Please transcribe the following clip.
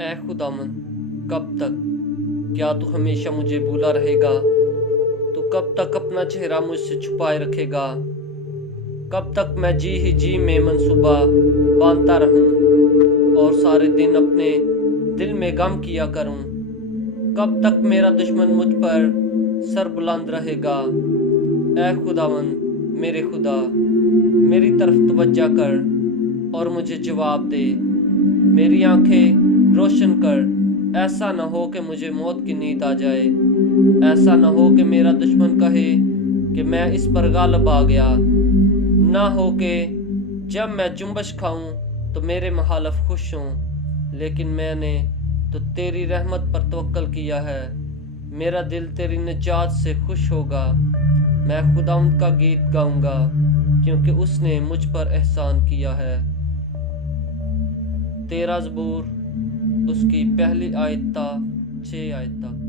اے خداوند، کب تک؟ کیا تو ہمیشہ مجھے بھولا رہے گا؟ تو کب تک اپنا چہرہ مجھ سے چھپائے رکھے گا؟ کب تک میں جی میں منصوبہ باندھتا رہوں اور سارے دن اپنے دل میں غم کیا کروں؟ کب تک میرا دشمن مجھ پر سر بلند رہے گا؟ اے خداوند میرے خدا، میری طرف توجہ کر اور مجھے جواب دے۔ میری آنکھیں روشن کر، ایسا نہ ہو کہ مجھے موت کی نیند آ جائے، ایسا نہ ہو کہ میرا دشمن کہے کہ میں اس پر غالب آ گیا، نہ ہو کہ جب میں جنبش کھاؤں تو میرے مخالف خوش ہوں۔ لیکن میں نے تو تیری رحمت پر توکل کیا ہے، میرا دل تیری نجات سے خوش ہوگا۔ میں خداوند کا گیت گاؤں گا کیونکہ اس نے مجھ پر احسان کیا ہے۔ 13 زبور اس کی پہلی آیت تا 6 آیت تک۔